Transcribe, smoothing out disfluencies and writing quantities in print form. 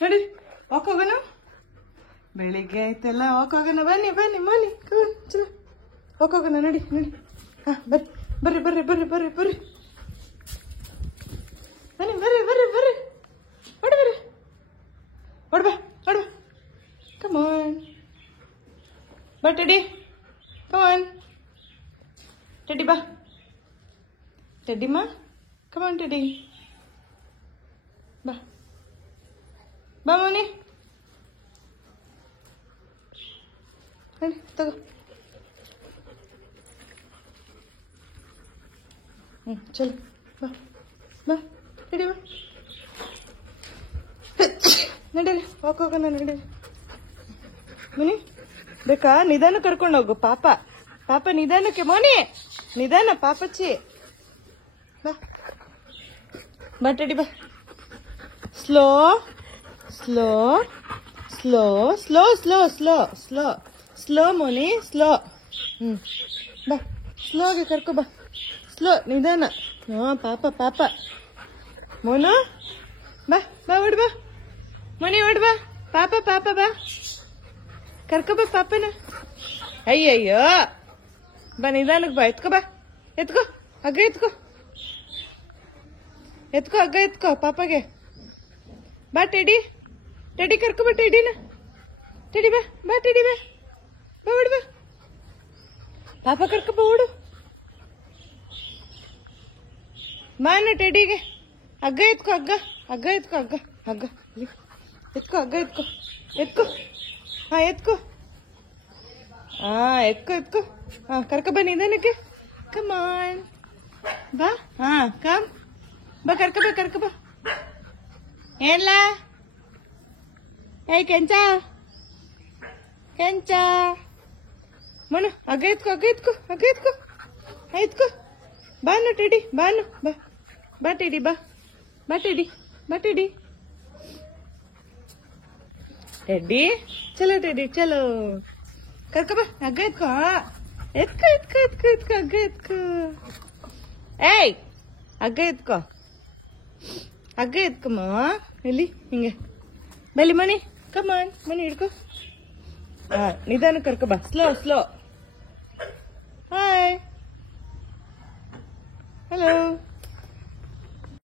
ನಡಿ ವಾಕ್ ಹೋಗೋಣ. ಬೆಳಿಗ್ಗೆ ಆಯ್ತಲ್ಲ, ವಾಕ್ ಹೋಗೋಣ. ಬನ್ನಿ ಬನ್ನಿ ಬನ್ನಿ, ಚಲೋ ವಾಕ್ ಹೋಗೋಣ. ನಡಿ ನಡಿ. ಹಾ ಬರ್ರಿ ಬರ್ರಿ ಬರ್ರಿ ಬರ್ರಿ ಬರ್ರಿ ಬನ್ನಿ ಬರ್ರಿ ಬರ್ರಿ ಬರ್ರಿ. ಹೊಡ ಬರ್ರಿ, ಹೊಡ್ಬಾ ಹೊಡ್ಬಾ. ಕಮಾನ್ ಬಾ ಟೆಡಿ, ಕಮಾನ್ ಟೆಡಿ ಬಾ. ಟೆಡ್ಡಿಮ್ಮ ಕಮಾನ್ ಟೆಡಿ ಬಾ ಬಾ ಮೋನಿ. ನಡಿ ತಗೋ. ಚಲೋ ಬಾ ಬಾ ನಡಿ ಬಾ. ನಡೀರಿ ವಾಕ್ ಹೋಗೋಣ. ನಡೀರಿ ಮೋನಿ. ಬೇಕಾ? ನಿಧಾನ ಕರ್ಕೊಂಡು ಹೋಗು. ಪಾಪ ಪಾಪ ನಿಧಾನಕ್ಕೆ ಮೋನಿ, ನಿಧಾನ ಪಾಪಚ್ಚಿ. ಬಾ ಬಾ ಟೆಡಿ ಬಾ. Slow slow slow slow slow slow slow slow Moni, slow. ಬಾ ಸ್ಲೋಗೆ ಕರ್ಕೊ ಬಾ. ಸ್ಲೋ ನಿಧಾನ. ಹಾ ಪಾಪ ಪಾಪ. ಮೋನು ಬಾ ಬಾ ಓಡ್ ಬಾ ಮೋನಿ, ಓಡ್ ಬಾ. ಪಾಪ ಪಾಪ ಬಾ, ಕರ್ಕೊ ಬಾ ಪಾಪನ. ಅಯ್ಯಯ್ಯೋ ಬಾ ನಿಧಾನಕ್ಕೆ ಬಾ. ಎತ್ಕೋ ಬಾ, ಎತ್ಕೋ ಹಗ್ಗ ಎತ್ಕೋ, ಎತ್ಕೋ ಹಗ್ಗ ಎತ್ಕೋ ಪಾಪಗೆ. ಬಾ ಟೆಡಿ, ಟೆಡಿ ಕರ್ಕೊ ಬಾ ಟೆಡಿನ. ಟೆಡಿ ಬಾ ಬಾ ಟೆಡಿ ಬಾ ಬಾ ಓಡ್ ಬಾ. ಪಾಪ ಕರ್ಕೊ ಬಾ, ಓಡು ಬಾನ ಟೆಡಿಗೆ. ಹಗ್ಗ ಎತ್ಕೋ, ಹಗ್ಗ ಹಗ್ಗ ಎತ್ಕೋ, ಹಗ್ಗ ಹಗ್ಗ ಎತ್ಕೋ, ಹಗ್ಗ ಎತ್ಕೋ ಎತ್ಕೋ. ಹಾ ಎತ್ಕೋ, ಹಾ ಎತ್ಕೋ ಎತ್ಕೋ. ಹಾ ಕರ್ಕೊ ಬಾ ನಿಧಾನಕ್ಕೆ. ಕಮಾನ್ ಬಾ. ಹಾ ಕಮ್ ಬಾ, ಕರ್ಕೊ ಬಾ ಕರ್ಕೊ ಬಾ. ಏನ್ಲ ಏಯ್ ಕೆಂಚ ಕೆಂಚ ಮನು, ಹಗ್ಗ ಎತ್ಕೋ, ಹಗ್ಗ ಎತ್ಕೋ, ಹಗ್ಗ ಎತ್ಕೋ, ಎತ್ಕೋ. ಬಾನು ಟೆಡಿ, ಬಾನು ಬಾ ಬಾ ಟೆಡಿ ಬಾ ಬಾ ಟೆಡಿ ಬಾ ಟೆಡಿ. ಟೆಡಿ ಚಲೋ, ಟೆಡಿ ಚಲೋ. ಕರ್ಕೊ ಬಾ, ಹಗ್ಗ ಎತ್ಕೋ. ಎತ್ಕೋ ಎತ್ಕೋ ಎತ್ಕೋ ಎತ್ಕೋ, ಹಗ್ಗ ಎತ್ಕೋ. ಏಯ್ ಹಗ್ಗ ಎತ್ಕೋ, ಹಗ್ಗ ಎತ್ಕಮ್ಮ. ಎಲ್ಲಿ ಹಿಂಗೆ ಬಲಿ ಮನಿ. ಕಮಾನ್ ಮನಿ ಹಿಡ್ಕೊ. ಹಾ ನಿಧಾನ ಕರ್ಕೊ ಬಾ. Slow slow. Hi hello.